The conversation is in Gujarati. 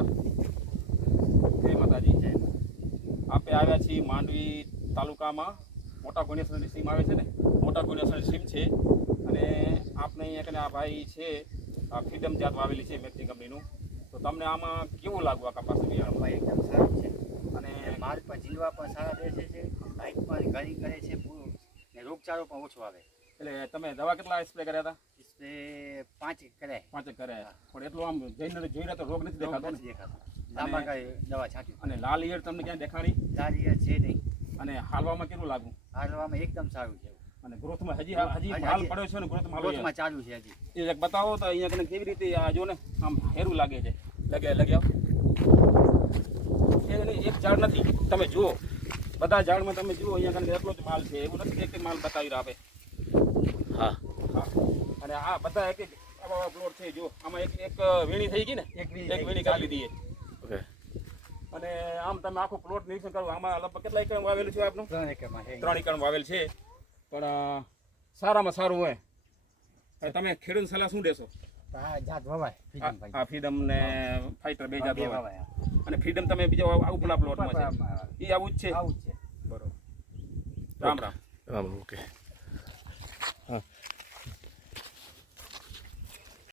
નમસ્કાર, જય માતાજી. આપણે આવ્યા છીએ માંડવી તાલુકામાં મોટા ગોનેસરની સીમ આવે છે ને, મોટા ગોનેસરની સીમ છે. અને આપણે અહીંયા કને આ ભાઈ છે, આ ફ્રીડમ જાત વાવેલી છે મેક્સી કંપનીનું. તો તમને આમાં કેવું લાગુ આ કપાસ બિયારણ? એકદમ સારું છે અને માલ પણ જીલવા પણ સારા બેસે છે, હાઈટ પણ ઘણી કરે છે પૂરું, ને રોગચાળો પણ ઓછો આવે. એટલે તમે દવા કેટલા સ્પ્રે કર્યા હતા? સ્પ્રે 5 કર્યા. 5 કર્યા. પણ એટલું આમ જઈને જોઈ રહ્યા તો રોગ નથી દેખાતો ને? દેખાતો લાંબા કાંઈ દવા છાંટી. અને લાલ ઈયળ તમને ક્યાં દેખાડી? સારી છે નહીં. અને હાલવામાં કેટલું લાગુ? હાલવામાં એકદમ સારું છે. અને ગ્રોથમાં હજી માલ પડ્યો છે ને, ગ્રોથમાં ચાલુ છે હજી. એ એક બતાવો તો અહીંયા કને કેવી રીતે આ જો ને આમ હેરું લાગે છે. લગ્યા એક ઝાડ નથી, તમે જુઓ બધા ઝાડમાં તમે જુઓ અહીંયા કને એટલો જ માલ છે. એવું નથી એક માલ બતાવી રહ્યા આપે. હા. અને આ બધા એક એક આવા પ્લોટ છે. જો આમાં એક વીણી થઈ ગઈ ને, એક વીણી કાઢી દીધી. ઓકે. અને આમ તમે આખો પ્લોટ નિરીક્ષણ કરો. આમાં લગભગ કેટલા એકર વાવેલું છે આપનું? 3 એકરમાં છે. 3 એકર વાવેલ છે. પણ સારામાં સારું હોય. તમે ખેડૂત સલાહ શું દેશો? જાત વવાય આ ફ્રીડમ ને ફાઈટર 2 જાત વવાય. અને ફ્રીડમ તમે બીજા ઉપલા પ્લોટમાં છે એ આવું જ છે. આવું જ છે. બરોબર. રામ રામ. ઓકે.